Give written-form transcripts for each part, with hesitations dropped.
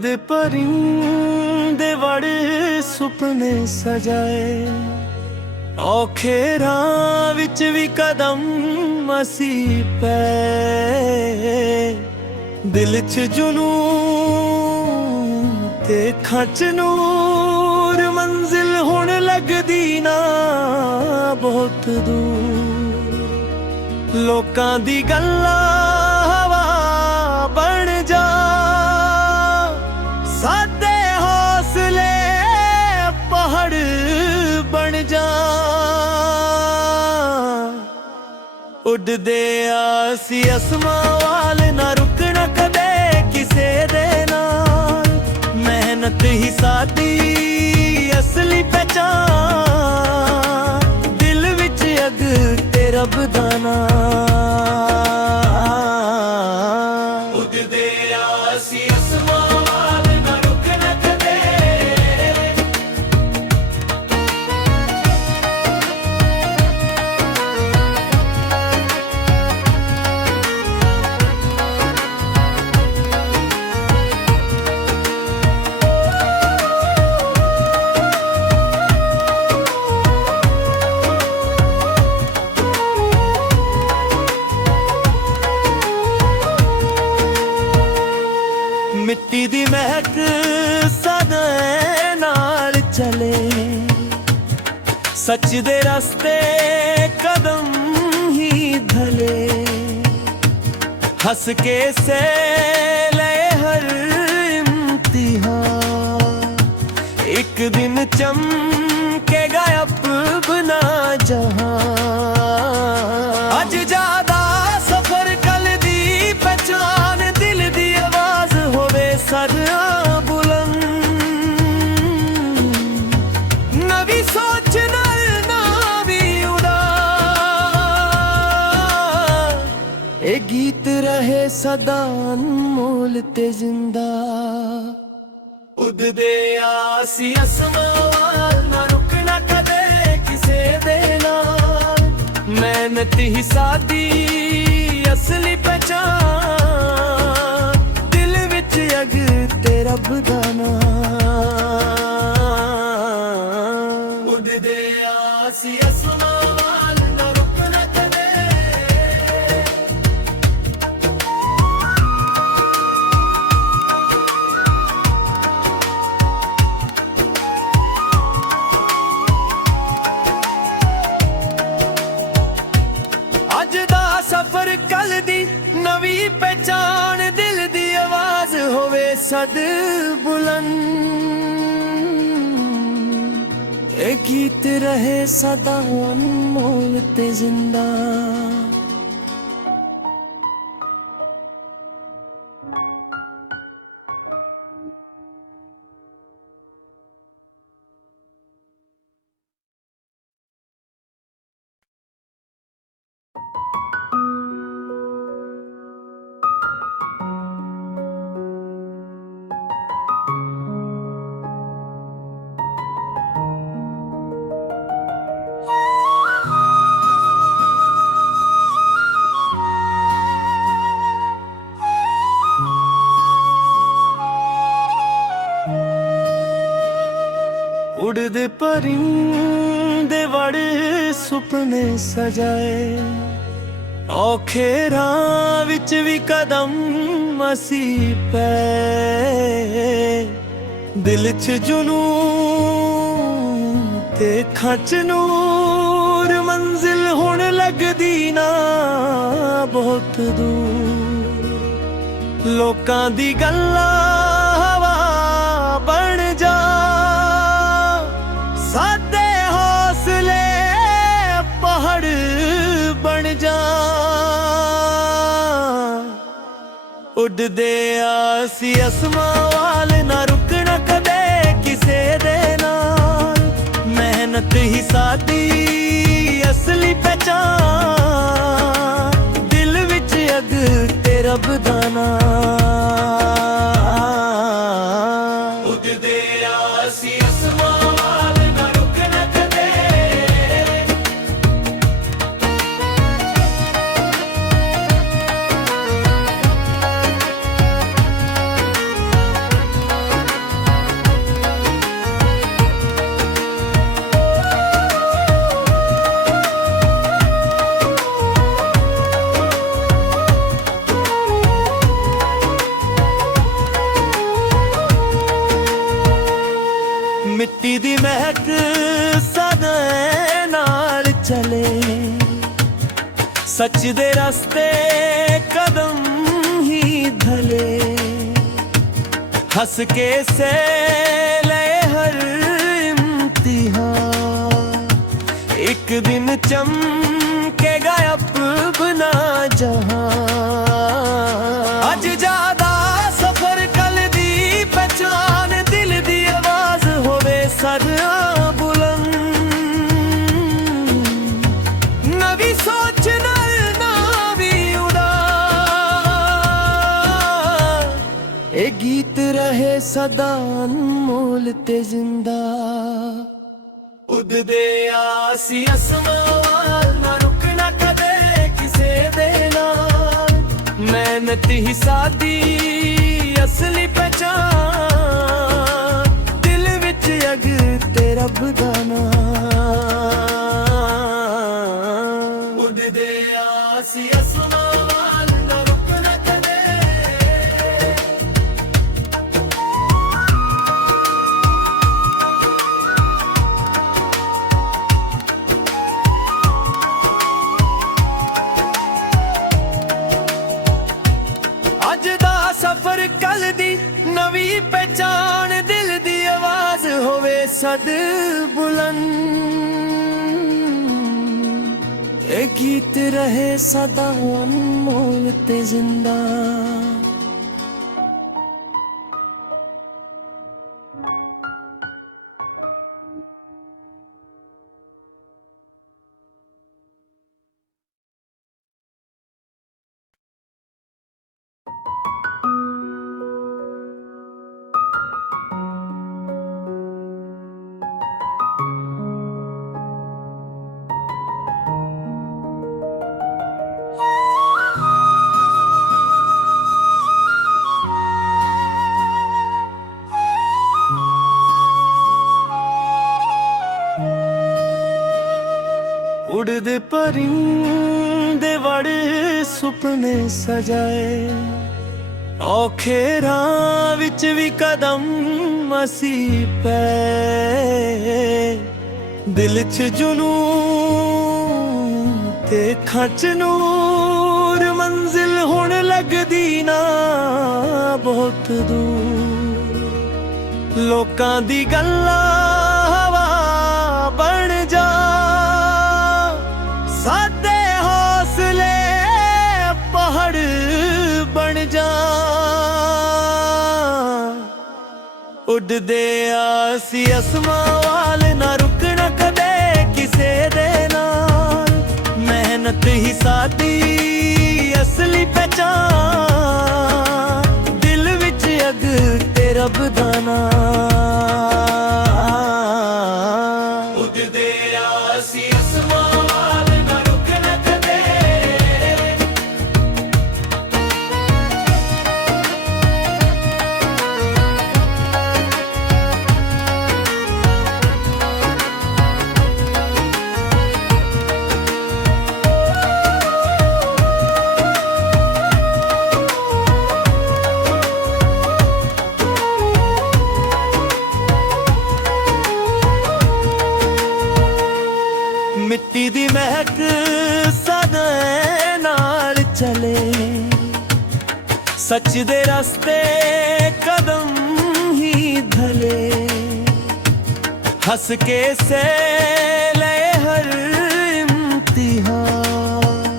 उड़दे परिंदे बड़े सुपने सजाए, औखे राह विच भी कदम असी पै, दिल च जुनून ते खच नूर, मंजिल हुण लगदी ना बहुत दूर। लोकां दी गल्लां हवा बन जा, साडे हौसले पहाड़ बन जा। उड़दे आसी असमां वाल, ना रुकना कदे किसे दे नाल, मेहनत ही साडी असली पहचान, दिल विच अग ते रब दा नाम। उड़दे आसी असमां वाल, ना रुकना कदे। मिट्टी दी महक सदा नाल चले, सच दे रास्ते कदम ही धले, हंस के से ले हर इम्तिहान, एक दिन चमकेगा अपना जहां। अज ज्यादा सफर कल दी पहचान, दिल दी आवाज होवे सर बुलंद, नवी सोच नाल नवी उड़ान, ए गीत रहे सदा अनमोल ते जिंदा। उड़दे आसी असमां वाल, ना रुकना कदे किसे दे नाल, मेहनत ही साडी असली पहचान, दिल विच अग ते रब दा नाम। उड़दे आसी असमां वाल, ना रुकना कदे। अज दा सफर कल दी नवी पहचान, दिल दी आवाज होवे सद बुलंद, ए गीत रहे सदा अनमोल ते जिंदा। उड़दे परिंदे बड़े सुपने सजाए, औखे राह विच भी कदम असी पै, दिल च जुनून ते खच नूर, मंजिल हुण लगदी ना बहुत दूर। लोकां दी गल्लां हवा बन जा, साडे हौसले पहाड़ बन जा। उड़दे आसी असमां वाल, ना रुकना कदे किसे दे नाल, मेहनत ही साडी असली पहचान, दिल विच अग ते रब दा नाम। उड़दे आसी असमां वाल, ना रुकना कदे। ਸਦਾ ਨਾਲ ਚਲੇ ਸੱਚ ਦੇ ਰਸਤੇ ਕਦਮ ਹੀ ਧਲੇ ਹੱਸ ਕੇ ਸੇ ਲੈ ਹਰ ਇਮਤਿਹਾਨ ਇੱਕ ਦਿਨ ਚਮਕੇਗਾ ਆਪਣਾ ਜਹਾਂ ਅੱਜ ਜ਼ਿਆਦਾ ਸਫ਼ਰ ਕਲ ਦੀ ਪਹਿਚਾਨ ਦਿਲ ਦੀ ਆਵਾਜ਼ ਹੋਵੇ ਸਦਾ ਬੁਲੰਦ ਨਵੀਂ ਸੋਚ ਨਾਲ ਨਵੀਂ ਉਡਾਨ ਇਹ ਗੀਤ ਰਹੇ ਸਦਾ ਅਨਮੋਲ ਤੇ ਜ਼ਿੰਦਾ ਉੱਡਦੇ ਆਸੀ ਅਸਮਾਂ ਵੱਲ ਨਾ ਰੁਕਣਾ ਕਦੇ ਕਿਸੇ ਦੇ ਨਾਲ ਮਿਹਨਤ ਹੀ ਸਾਡੀ ਅਸਲੀ ਪਹਿਚਾਨ ਦਿਲ ਵਿੱਚ ਅਗ ਤੇ ਰੱਬ ਦਾ ਨਾਮ ਉੱਡਦੇ ਆਸੀ ਅਸਮਾਂ ਵੱਲ ਨਾ ਰੁਕਣਾ ਕਦੇ ਅੱਜ ਦਾ ਸਫ਼ਰ ਕੱਲ ਦੀ ਨਵੀਂ ਪਹਿਚਾਨ ਦਿਲ ਦੀ ਆਵਾਜ਼ ਹੋਵੇ ਸਦ ਬੁਲੰਦ ਇਹ ਗੀਤ ਰਹੇ ਸਦਾ ਅਨਮੋਲ ਤੇ ਜ਼ਿੰਦਾ उड़दे परिंदे बड़े सुपने सजाए औखे राह विच भी कदम असी पै दिल च जुनून ते खच नूर मंजिल हुण लगदी ना बहुत दूर लोकां दी गल्लां हवा बन जा सादे हौसले पहाड़ बन जा उड़दे आसी असमां वाल ना रुकना कदे किसे दे नाल मेहनत ही साडी असली पहचान दिल विच अग ते रब दा नाम उड़दे आसी असमां मिट्टी दी महक सदा नाल चले सच दे रस्ते कदम ही धले हंस के से ले हर इम्तिहान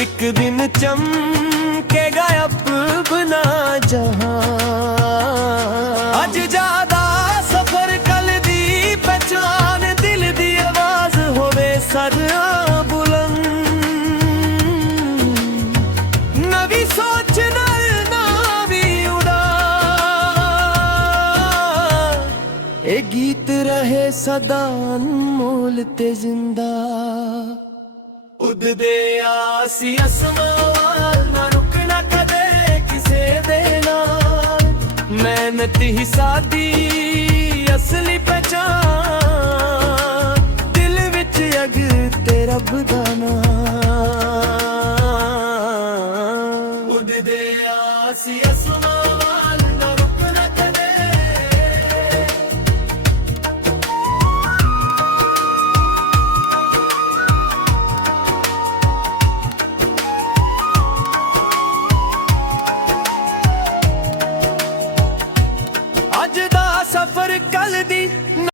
एक दिन चमकेगा अपना जहां अज ज्यादा सफर कल दी पहचान दिल दी आवाज होवे सदा बुलंद नवी सोच नाल नवी उड़ान ए गीत रहे सदा अनमोल ते जिंदा उड़दे आसी असमां वाल ना रुकना कदे किसे दे नाल मेहनत ही साडी असली पहचान दिल विच अग ते रब दा नाम